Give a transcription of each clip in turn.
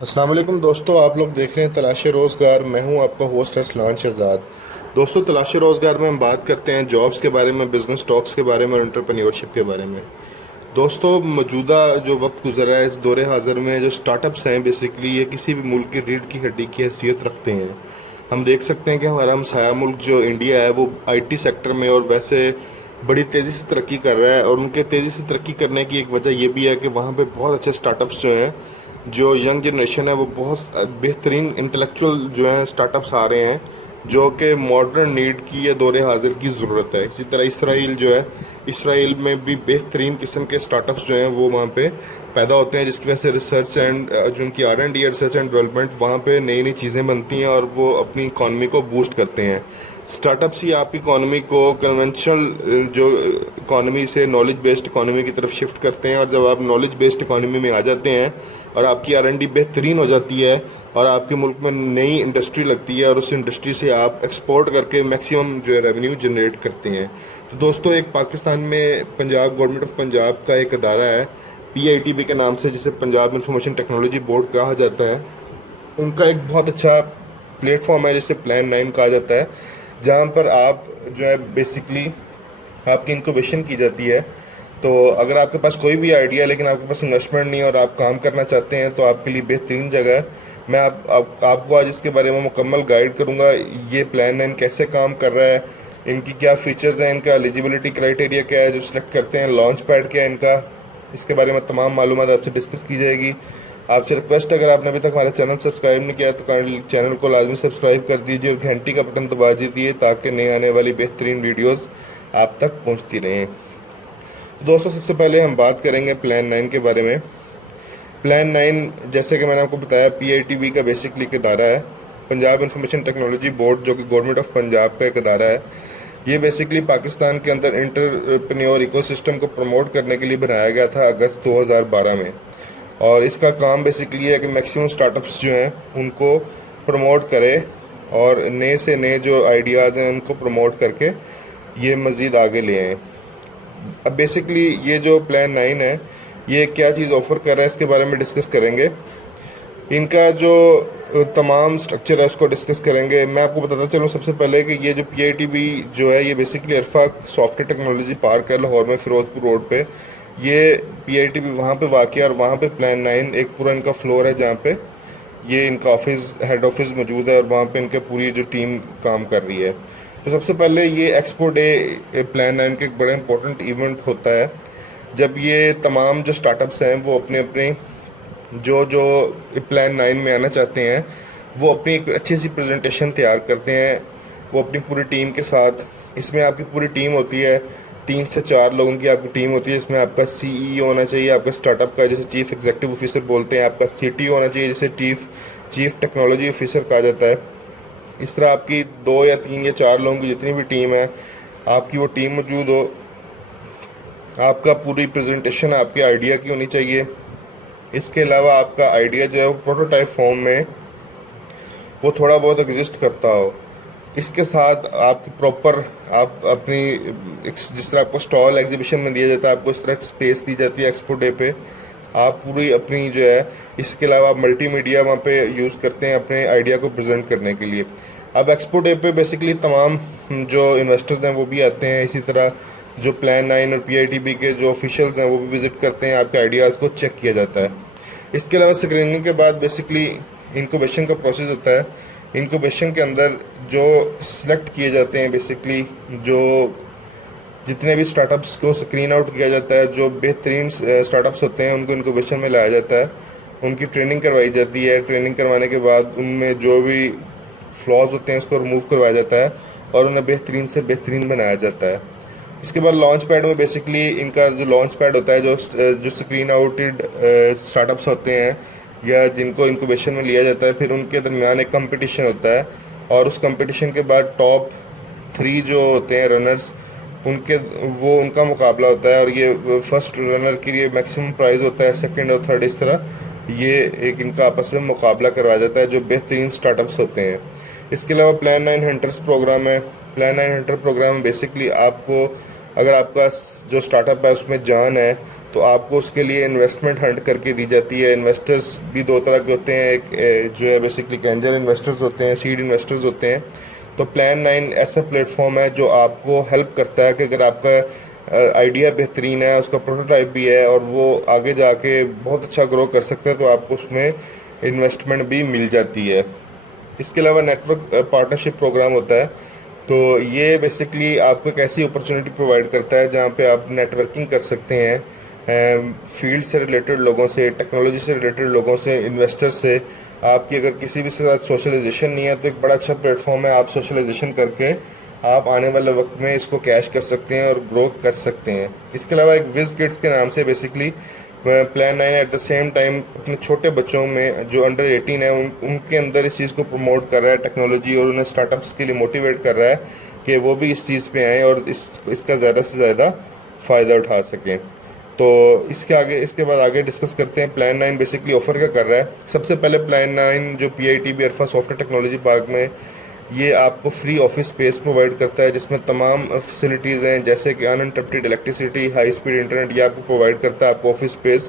अस्सलाम वालेकुम दोस्तों, आप लोग देख रहे हैं तलाश रोज़गार। मैं हूं आपका होस्ट असलान शहजाद। दोस्तों, तलाश रोज़गार में हम बात करते हैं जॉब्स के बारे में, बिज़नेस टॉक्स के बारे में और एंटरप्रेन्योरशिप के बारे में। दोस्तों, मौजूदा जो वक्त गुजरा है इस दौरे हाज़िर में जो स्टार्टअप्स हैं बेसिकली ये किसी भी मुल्क की रीढ़ की हड्डी की हैसियत रखते हैं। हम देख सकते हैं कि हमारा हमसाया मुल्क जो इंडिया है वो आईटी सेक्टर में और वैसे बड़ी तेज़ी से तरक्की कर रहा है, और उनके तेज़ी से तरक्की करने की एक वजह ये भी है कि वहाँ पे बहुत अच्छे स्टार्टअप्स जो हैं, जो यंग जनरेशन है वो बहुत बेहतरीन इंटेलेक्चुअल जो हैं स्टार्टअप्स आ रहे हैं जो कि मॉडर्न नीड की या दौरे हाजिर की ज़रूरत है। इसी तरह इसराइल जो है, इसराइल में भी बेहतरीन किस्म के स्टार्टअप्स जो हैं वो वहाँ पे पैदा होते हैं, जिसकी वजह से रिसर्च एंड जो उनकी R&D रिसर्च एंड डेवलपमेंट वहाँ पे नई नई चीज़ें बनती हैं और वो अपनी इकॉनमी को बूस्ट करते हैं। स्टार्टअप्स ही आपकी इकॉनमी को कन्वेंशनल जो इकॉनमी से नॉलेज बेस्ड इकॉनमी की तरफ शिफ्ट करते हैं, और जब आप नॉलेज बेस्ड इकॉनमी में आ जाते हैं और आपकी R&D बेहतरीन हो जाती है और आपके मुल्क में नई इंडस्ट्री लगती है और उस इंडस्ट्री से आप एक्सपोर्ट करके मैक्सिमम जो है रेवेन्यू जनरेट करते हैं। तो दोस्तों, एक पाकिस्तान में पंजाब गवर्नमेंट ऑफ पंजाब का एक अदारा है PITB के नाम से, जिसे पंजाब इंफॉर्मेशन टेक्नोलॉजी बोर्ड कहा जाता है। उनका एक बहुत अच्छा प्लेटफॉर्म है जिसे प्लान 9 कहा जाता है, जहाँ पर आप जो है बेसिकली आपकी इंक्यूबेशन की जाती है। तो अगर आपके पास कोई भी आइडिया है लेकिन आपके पास इन्वेस्टमेंट नहीं और आप काम करना चाहते हैं तो आपके लिए बेहतरीन जगह है। मैं आपको आज इसके बारे में मुकम्मल गाइड करूंगा। ये प्लान 9 कैसे काम कर रहा है, इनकी क्या फ़ीचर्स हैं, इनका एलिजिबिलिटी क्राइटेरिया क्या है जो सिलेक्ट करते हैं, लॉन्च पैड क्या है इनका, इसके बारे में तमाम मालूमात आपसे डिस्कस की जाएगी। आपसे रिक्वेस्ट, अगर आपने अभी तक हमारा चैनल सब्सक्राइब नहीं किया तो काइंडली चैनल को लाजमी सब्सक्राइब कर दीजिए और घंटी का बटन दबा दीजिए ताकि नए आने वाली बेहतरीन वीडियोस आप तक पहुंचती रहें। दोस्तों, सबसे पहले हम बात करेंगे प्लान 9 के बारे में। प्लान 9 जैसे कि मैंने आपको बताया PITB का बेसिकली एक अदारा है, पंजाब इंफॉर्मेशन टेक्नोलॉजी बोर्ड, जो कि गवर्नमेंट ऑफ पंजाब का एक अदारा है। ये बेसिकली पाकिस्तान के अंदर एंटरप्रेन्योर इकोसिस्टम को प्रमोट करने के लिए बनाया गया था अगस्त 2012 में। और इसका काम बेसिकली है कि मैक्सिमम स्टार्टअप्स जो हैं उनको प्रमोट करे और नए से नए जो आइडियाज़ हैं उनको प्रमोट करके ये मज़ीद आगे ले आएँ। अब बेसिकली ये जो प्लान 9 है ये क्या चीज़ ऑफ़र कर रहा है इसके बारे में डिस्कस करेंगे। इनका जो तमाम स्ट्रक्चर है उसको डिस्कस करेंगे। मैं आपको बताता चलूँ सबसे पहले कि ये जो PITB जो है ये बेसिकली अरफा सॉफ्टवेयर टेक्नोलॉजी पार्क है लाहौर में, फ़िरोज़पुर रोड पे। ये PITB वहाँ पे वाक़ है और वहाँ पे प्लान 9 एक पूरा इनका फ्लोर है जहाँ पे ये इनका ऑफिस, हेड ऑफिस मौजूद है और वहाँ पे इनके पूरी जो टीम काम कर रही है। तो सबसे पहले ये एक्सपो डे प्लान 9 का एक बड़ा इंपॉर्टेंट इवेंट होता है, जब ये तमाम जो स्टार्टअप्स हैं वो अपने अपने जो जो प्लान 9 में आना चाहते हैं वो अपनी एक अच्छी सी प्रेजेंटेशन तैयार करते हैं, वो अपनी पूरी टीम के साथ। इसमें आपकी पूरी टीम होती है, 3 से 4 लोगों की आपकी टीम होती है। इसमें आपका CEO होना चाहिए, आपका स्टार्टअप का जिसे चीफ एग्जीक्यूटिव ऑफिसर बोलते हैं, आपका CTO होना चाहिए जिसे चीफ टेक्नोलॉजी ऑफिसर कहा जाता है। इस तरह आपकी 2 या 3 या 4 लोगों की जितनी भी टीम है, आपकी वो टीम मौजूद हो। आपका पूरी प्रेजेंटेशन आपके आइडिया की होनी चाहिए। इसके अलावा आपका आइडिया जो है वो प्रोटोटाइप फॉर्म में वो थोड़ा बहुत एग्जिस्ट करता हो। इसके साथ आपकी प्रॉपर आप अपनी जिस तरह आपको स्टॉल एग्जीबिशन में दिया जाता है, आपको इस तरह स्पेस दी जाती है एक्सपो डे पे। आप पूरी अपनी जो है, इसके अलावा आप मल्टीमीडिया वहाँ पे यूज़ करते हैं अपने आइडिया को प्रेजेंट करने के लिए। अब एक्सपो डे पे बेसिकली तमाम जो इन्वेस्टर्स हैं वो भी आते हैं, इसी तरह जो प्लान 9 और PITB के जो ऑफिशियल्स हैं वो भी विज़िट करते हैं, आपके आइडियाज़ को चेक किया जाता है। इसके अलावा स्क्रीनिंग के बाद बेसिकली इंक्यूबेशन का प्रोसेस होता है। इंक्यूबेशन के अंदर जो सिलेक्ट किए जाते हैं बेसिकली जो जितने भी स्टार्टअप्स को स्क्रीन आउट किया जाता है, जो बेहतरीन स्टार्टअप्स होते हैं उनको इंक्यूबेशन में लाया जाता है, उनकी ट्रेनिंग करवाई जाती है। ट्रेनिंग करवाने के बाद उनमें जो भी फ्लॉज होते हैं उसको रिमूव करवाया जाता है और उन्हें बेहतरीन से बेहतरीन बनाया जाता है। इसके बाद लॉन्च पैड में बेसिकली इनका जो लॉन्च पैड होता है, जो स्क्रीन आउटेड स्टार्टअप्स होते हैं या जिनको इंक्यूबेशन में लिया जाता है, फिर उनके दरमियान एक कंपटीशन होता है और उस कंपटीशन के बाद टॉप 3 जो होते हैं रनर्स, उनका मुकाबला होता है और ये फर्स्ट रनर के लिए मैक्सिमम प्राइज़ होता है, सेकंड और थर्ड इस तरह ये एक इनका आपस में मुकाबला करवाया जाता है जो बेहतरीन स्टार्टअप्स होते हैं। इसके अलावा प्लान 9 हंटर्स प्रोग्राम है। प्लान 9 हंटर प्रोग्राम बेसिकली आपको अगर आपका जो स्टार्टअप है उसमें जान है तो आपको उसके लिए इन्वेस्टमेंट हंट करके दी जाती है। इन्वेस्टर्स भी दो तरह के होते हैं, एक जो है बेसिकली एंजल इन्वेस्टर्स होते हैं, सीड इन्वेस्टर्स होते हैं। तो प्लान 9 ऐसा प्लेटफॉर्म है जो आपको हेल्प करता है कि अगर आपका आइडिया बेहतरीन है, उसका प्रोटोटाइप भी है और वो आगे जाके बहुत अच्छा ग्रो कर सकता है, तो आपको उसमें इन्वेस्टमेंट भी मिल जाती है। इसके अलावा नेटवर्क पार्टनरशिप प्रोग्राम होता है। तो ये बेसिकली आपको एक ऐसी अपॉर्चुनिटी प्रोवाइड करता है जहाँ पे आप नेटवर्किंग कर सकते हैं फील्ड से रिलेटेड लोगों से, टेक्नोलॉजी से रिलेटेड लोगों से, इन्वेस्टर्स से। आपकी अगर किसी भी से साथ सोशलाइजेशन नहीं है तो एक बड़ा अच्छा प्लेटफॉर्म है, आप सोशलाइजेशन करके आप आने वाले वक्त में इसको कैश कर सकते हैं और ग्रो कर सकते हैं। इसके अलावा एक विज किड्स के नाम से basically plan 9 at the same time अपने छोटे बच्चों में जो अंडर 18 है उनके अंदर इस चीज़ को प्रमोट कर रहा है टेक्नोलॉजी, और उन्हें स्टार्टअप्स के लिए मोटिवेट कर रहा है कि वो भी इस चीज़ पे आएँ और इसका ज़्यादा से ज़्यादा फ़ायदा उठा सकें। तो इसके बाद आगे डिस्कस करते हैं प्लान 9 बेसिकली ऑफ़र क्या कर रहा है। सबसे पहले प्लान 9 जो PITB अरफा सॉफ्टवेयर टेक्नोलॉजी पार्क में, ये आपको फ्री ऑफिस स्पेस प्रोवाइड करता है जिसमें तमाम फैसिलिटीज़ हैं, जैसे कि uninterrupted electricity, high speed internet, ये आपको प्रोवाइड करता है, आपको ऑफिस स्पेस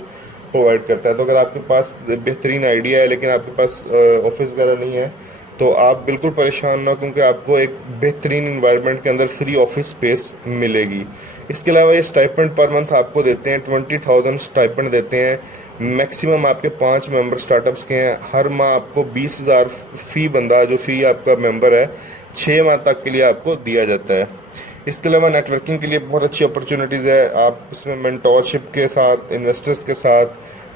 प्रोवाइड करता है। तो अगर आपके पास बेहतरीन आइडिया है लेकिन आपके पास ऑफिस वगैरह नहीं है तो आप बिल्कुल परेशान ना हो, क्योंकि आपको एक बेहतरीन इन्वायरमेंट के अंदर फ्री ऑफिस स्पेस मिलेगी। इसके अलावा ये स्टाइपेंड पर मंथ आपको देते हैं, 20,000 स्टाइपेंड देते हैं। मैक्सिमम आपके 5 मेंबर स्टार्टअप्स के हैं। हर माह आपको 20,000 फ़ी बंदा जो फ़ी आपका मेंबर है 6 माह तक के लिए आपको दिया जाता है। इसके अलावा नेटवर्किंग के लिए बहुत अच्छी अपॉर्चुनिटीज़ है। आप इसमें मेंटोरशिप के साथ, इन्वेस्टर्स के साथ,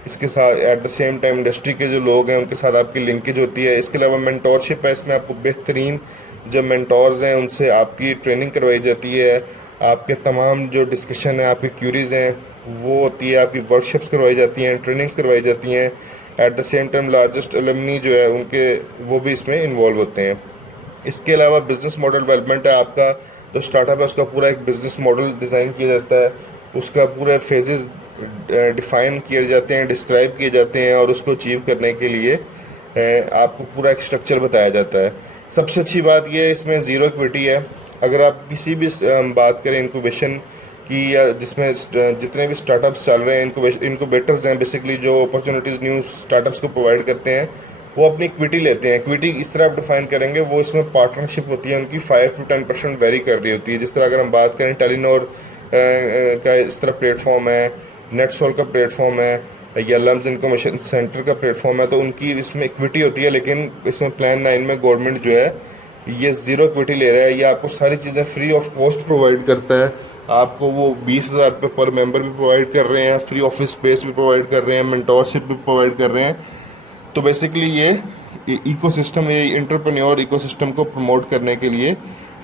इसके साथ at the same time industry के जो लोग हैं उनके साथ आपकी लिंकेज होती है। इसके अलावा मेंटोरशिप है, इसमें आपको बेहतरीन जो मेंटोर्स हैं उनसे आपकी ट्रेनिंग करवाई जाती है। आपके तमाम जो डिस्कशन है, आपकी क्यूरीज़ हैं वो होती है, आपकी वर्कशॉप्स करवाई जाती हैं, ट्रेनिंग्स करवाई जाती हैं। At the same time largest alumni जो है उनके वो भी इसमें इन्वॉल्व होते हैं। इसके अलावा बिज़नेस मॉडल डेवलपमेंट है। आपका जो स्टार्टअप है उसका पूरा एक बिज़नेस मॉडल डिज़ाइन किया जाता है, उसका पूरे फेजेस डिफ़ाइन किए जाते हैं, डिस्क्राइब किए जाते हैं, और उसको अचीव करने के लिए आपको पूरा एक स्ट्रक्चर बताया जाता है। सबसे अच्छी बात यह है इसमें ज़ीरो इक्विटी है। अगर आप किसी भी बात करें इंक्यूबेशन की, या जिसमें जितने भी स्टार्टअप्स चल रहे हैं, इनक्यूबेटर्स हैं बेसिकली जो अपॉर्चुनिटीज़ न्यू स्टार्टअप्स को प्रोवाइड करते हैं, वो अपनी इक्विटी लेते हैं। इक्विटी इस तरह आप डिफाइन करेंगे, वो इसमें पार्टनरशिप होती है उनकी 5 to 10% वेरी कर रही होती है। जिस तरह अगर हम बात करें टेलीनॉर का इस तरह प्लेटफॉर्म है, नेटसोल का प्लेटफॉर्म है, या लम्स इन्फॉर्मेशन सेंटर का प्लेटफॉर्म है, तो उनकी इसमें इक्विटी होती है। लेकिन इसमें प्लान 9 में गवर्नमेंट जो है ये ज़ीरो इक्विटी ले रहा है। ये आपको सारी चीज़ें फ्री ऑफ कॉस्ट प्रोवाइड करता है। आपको वो 20,000 रुपये पर मेंबर भी प्रोवाइड कर रहे हैं, फ्री ऑफिस स्पेस भी प्रोवाइड कर रहे हैं, मेंटोरशिप भी प्रोवाइड कर रहे हैं। तो बेसिकली ये इकोसिस्टम, ये एंटरप्रेन्योर इकोसिस्टम को प्रमोट करने के लिए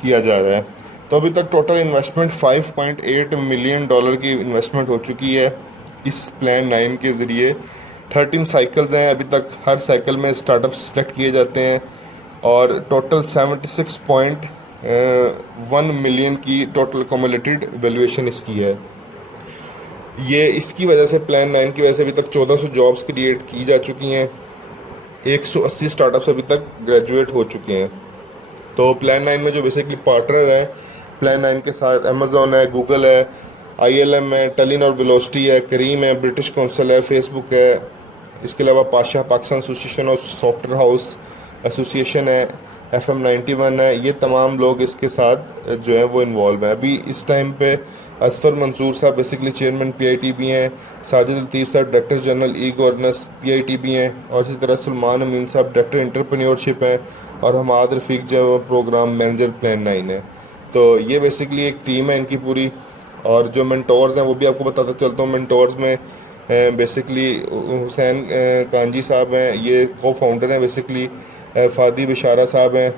किया जा रहा है। तो अभी तक टोटल इन्वेस्टमेंट $5.8 मिलियन की इन्वेस्टमेंट हो चुकी है इस प्लान 9 के ज़रिए। 13 साइकिल्स हैं अभी तक, हर साइकिल में स्टार्टअप सेलेक्ट किए जाते हैं, और टोटल 76.1 मिलियन की टोटल कम्युलेटेड वैल्यूएशन इसकी है। ये इसकी वजह से, प्लान 9 की वजह से अभी तक 1400 जॉब्स क्रिएट की जा चुकी हैं। 180 स्टार्टअप्स अभी तक ग्रेजुएट हो चुके हैं। तो प्लान 9 में जो बेसिकली पार्टनर हैं प्लान 9 के साथ, अमेज़ॉन है, गूगल है, ILM है, टेलीनॉर वेलोसिटी है, करीम है, ब्रिटिश काउंसिल है, फेसबुक है। इसके अलावा Pashah Pakistan association of software house association है, FM91 है। ये तमाम लोग इसके साथ जो है वो इन्वॉल्व हैं। अभी इस टाइम पे असफर मंसूर साहब बेसिकली चेयरमैन PITB हैं, साजिद लतीफ़ साहब डायरेक्टर जनरल गवर्नेंस PITB हैं, और इसी तरह सलमान अमीन साहब डायरेक्टर एंटरप्रेन्योरशिप हैं, और हमाद रफ़ीक जो प्रोग्राम मैनेजर प्लान 9 है। तो ये बेसिकली एक टीम है इनकी पूरी। और जो मेंटोर्स हैं वो भी आपको बताता चलता हूँ। मेंटोर्स में बेसिकली हुसैन कांजी साहब हैं, ये को फाउंडर हैं बेसिकली, फ़ादी बिशारा साहब हैं,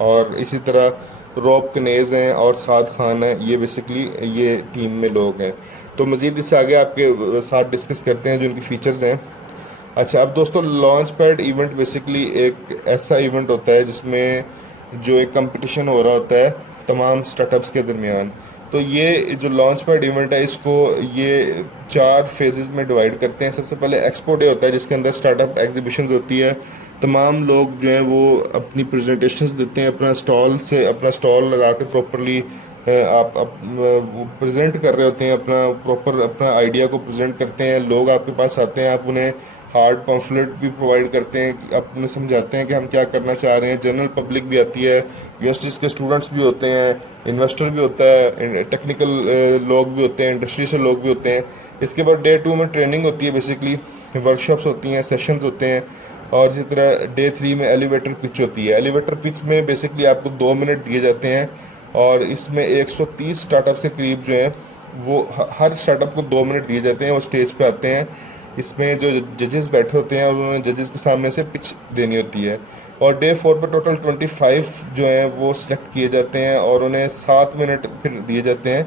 और इसी तरह रॉब कनेज़ हैं, और साद खान हैं। ये बेसिकली ये टीम में लोग हैं। तो मज़ीद इससे आगे आपके साथ डिस्कस करते हैं जो इनकी फ़ीचर्स हैं। अच्छा, अब दोस्तों लॉन्च पैड इवेंट बेसिकली एक ऐसा इवेंट होता है जिसमें जो एक कंपटीशन हो रहा होता है तमाम स्टार्टअप्स के दरमियान। तो ये जो लॉन्च पैड इवेंट है इसको ये 4 फेजेस में डिवाइड करते हैं। सबसे पहले एक्सपो डे होता है जिसके अंदर स्टार्टअप एग्जीबिशंस होती है। तमाम लोग जो हैं वो अपनी प्रेजेंटेशंस देते हैं, अपना स्टॉल लगा के प्रॉपरली आप प्रेजेंट कर रहे होते हैं, अपना प्रॉपर अपना आइडिया को प्रेजेंट करते हैं, लोग आपके पास आते हैं, आप उन्हें हार्ड पम्फलेट भी प्रोवाइड करते हैं, आप उन्हें समझाते हैं कि हम क्या करना चाह रहे हैं। जनरल पब्लिक भी आती है, यूनिवर्सिटीज़ के स्टूडेंट्स भी होते हैं, इन्वेस्टर भी होता है, टेक्निकल लोग भी होते हैं, इंडस्ट्री से लोग भी होते हैं। इसके बाद डे 2 में ट्रेनिंग होती है, बेसिकली वर्कशॉप्स होती हैं, सेशंस होते हैं। और इसी तरह डे 3 में एलिवेटर पिच होती है। एलिवेटर पिच में बेसिकली आपको 2 मिनट दिए जाते हैं और इसमें 130 स्टार्टअप से करीब जो हैं वो हर स्टार्टअप को 2 मिनट दिए जाते हैं। वो स्टेज पे आते हैं, इसमें जो जजेस बैठे होते हैं और उन्होंने जजेस के सामने से पिच देनी होती है। और डे 4 पे टोटल 25 जो हैं वो सिलेक्ट किए जाते हैं और उन्हें 7 मिनट फिर दिए जाते हैं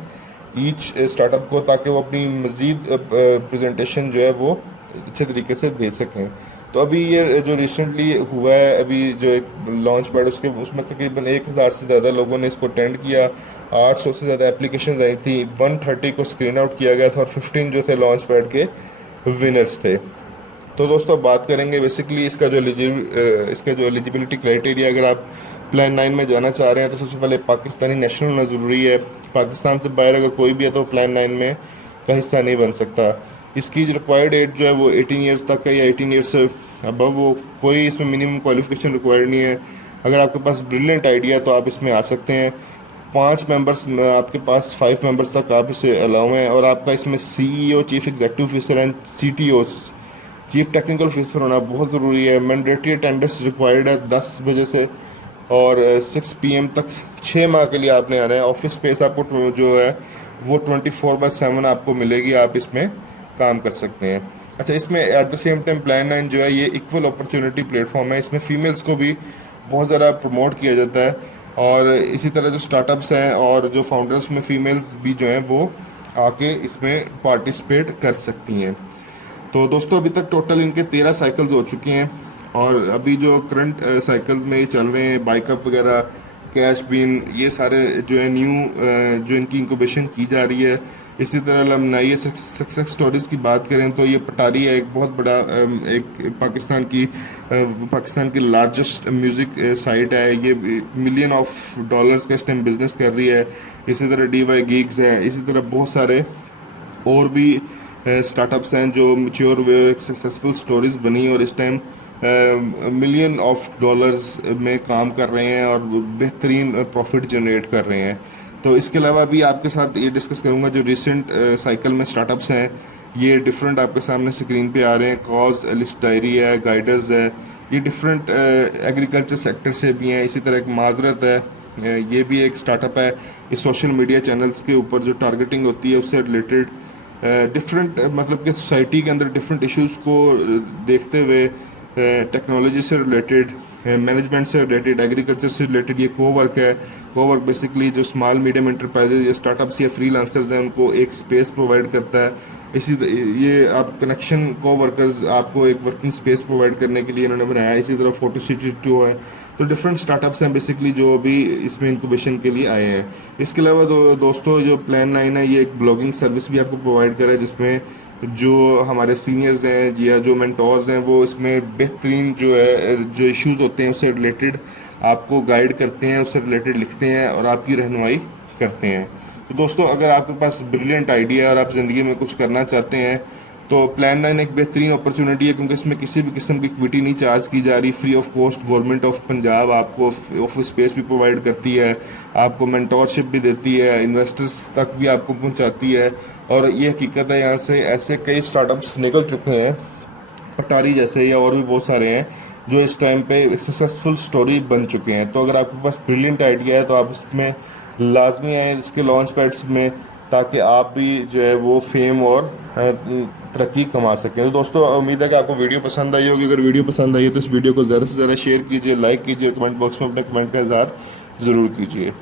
ईच स्टार्टअप को, ताकि वो अपनी मज़ीद प्रेजेंटेशन जो है वो अच्छे तरीके से दे सकें। तो अभी ये जो रिसेंटली हुआ है, अभी जो एक लॉन्च पैड उसमें तकरीबन 1000 से ज़्यादा लोगों ने इसको अटेंड किया। 800 से ज़्यादा एप्लीकेशंस आई थी, 130 को स्क्रीन आउट किया गया था और 15 जो थे लॉन्च पैड के विनर्स थे। तो दोस्तों बात करेंगे बेसिकली इसका जो एलिजिबिलिटी क्राइटेरिया। अगर आप प्लान 9 में जाना चाह रहे हैं तो सबसे पहले पाकिस्तानी नेशनल होना ज़रूरी है। पाकिस्तान से बाहर अगर कोई भी है तो प्लान 9 में का हिस्सा नहीं बन सकता। इसकी जो रिक्वायर्ड एज जो है वो 18 ईयर्स तक है या 18 ईयर्स से अबव। वो कोई इसमें मिनिमम क्वालिफिकेशन रिक्वायर्ड नहीं है। अगर आपके पास ब्रिलियंट आइडिया है तो आप इसमें आ सकते हैं। 5 मेंबर्स आपके पास 5 मेंबर्स तक आप इसे अलाउ हैं। और आपका इसमें CEO, chief executive officer and CTO, chief technical officer होना बहुत ज़रूरी है। मैंडेटरी अटेंडेंस रिक्वायर्ड है 10 बजे से और 6 PM तक 6 माह के लिए आपने आना है। ऑफिस स्पेस आपको जो है वो 24/7 आपको मिलेगी, आप इसमें काम कर सकते हैं। अच्छा, इसमें at the same time plan 9 जो है ये इक्वल अपॉर्चुनिटी प्लेटफॉर्म है। इसमें फ़ीमेल्स को भी बहुत ज़्यादा प्रमोट किया जाता है और इसी तरह जो स्टार्टअप्स हैं और जो फाउंडर्स में फ़ीमेल्स भी जो हैं वो आके इसमें पार्टिसिपेट कर सकती हैं। तो दोस्तों अभी तक टोटल इनके 13 साइकिल्स हो चुके हैं और अभी जो करंट साइकिल्स में ये चल रहे हैं, बाइकअप वगैरह, कैश बीन, ये सारे जो है न्यू जो इनकी इंक्यूबेशन की जा रही है। इसी तरह अलमनाई सक्सेस स्टोरीज़ की बात करें तो ये पटारी है, एक बहुत बड़ा एक पाकिस्तान की लार्जेस्ट म्यूज़िक साइट है। ये $मिलियन ऑफ का इस टाइम बिज़नेस कर रही है। इसी तरह DY गिग्स है। इसी तरह बहुत सारे और भी स्टार्टअप्स हैं जो मैच्योर हुए, एक सक्सेसफुल स्टोरीज़ बनी और इस टाइम $मिलियन ऑफ में काम कर रहे हैं और बेहतरीन प्रॉफिट जनरेट कर रहे हैं। तो इसके अलावा भी आपके साथ ये डिस्कस करूंगा जो रिसेंट साइकिल में स्टार्टअप्स हैं। ये डिफरेंट आपके सामने स्क्रीन पे आ रहे हैं। कॉज, लिस्ट डायरी है, गाइडर्स है, ये डिफरेंट एग्रीकल्चर सेक्टर से भी हैं। इसी तरह एक माजरत है, ये भी एक स्टार्टअप है। इस सोशल मीडिया चैनल्स के ऊपर जो टारगेटिंग होती है उससे रिलेटेड डिफरेंट मतलब कि सोसाइटी के अंदर डिफरेंट इश्यूज़ को देखते हुए टेक्नोलॉजी से रिलेटेड, मैनेजमेंट से रिलेटेड, एग्रीकल्चर से रिलेटेड ये कोवर्क है। कोवर्क बेसिकली जो स्मॉल मीडियम इंटरप्राइजेज या स्टार्टअप्स या फ्रीलांसर्स हैं उनको एक स्पेस प्रोवाइड करता है। ये आप कनेक्शन कोवर्कर्स आपको एक वर्किंग स्पेस प्रोवाइड करने के लिए इन्होंने बनाया। इसी तरह फोटो सिटी 2 है। तो डिफरेंट स्टार्टअप्स हैं बेसिकली जो अभी इसमें इंक्यूबेशन के लिए आए हैं। इसके अलावा दोस्तों जो प्लान 9 है ये एक ब्लॉगिंग सर्विस भी आपको प्रोवाइड कर रहा है, जिसमें जो हमारे सीनियर्स हैं या जो मेंटोर्स हैं वो इसमें बेहतरीन जो है जो इश्यूज़ होते हैं उससे रिलेटेड आपको गाइड करते हैं, उससे रिलेटेड लिखते हैं और आपकी रहनुमाई करते हैं। तो दोस्तों अगर आपके पास ब्रिलियंट आइडिया और आप ज़िंदगी में कुछ करना चाहते हैं तो प्लान 9 एक बेहतरीन अपॉर्चुनिटी है, क्योंकि इसमें किसी भी किस्म की इक्विटी नहीं चार्ज की जा रही। Free of cost government of Punjab आपको ऑफिस स्पेस भी प्रोवाइड करती है, आपको मेंटोरशिप भी देती है, इन्वेस्टर्स तक भी आपको पहुंचाती है। और ये हकीकत है, यहाँ से ऐसे कई स्टार्टअप्स निकल चुके हैं पटारी जैसे या और भी बहुत सारे हैं जो इस टाइम पे सक्सेसफुल स्टोरी बन चुके हैं। तो अगर आपके पास ब्रिलियंट आइडिया है तो आप इसमें लाजमी आए इसके लॉन्च पैड्स में, ताकि आप भी जो है वो फेम और तरक्की कमा सकें। तो दोस्तों उम्मीद है कि आपको वीडियो पसंद आई होगी। अगर वीडियो पसंद आई है तो इस वीडियो को ज़्यादा से ज़्यादा शेयर कीजिए, लाइक कीजिए, कमेंट बॉक्स में अपने कमेंट का इज़हार ज़रूर कीजिए।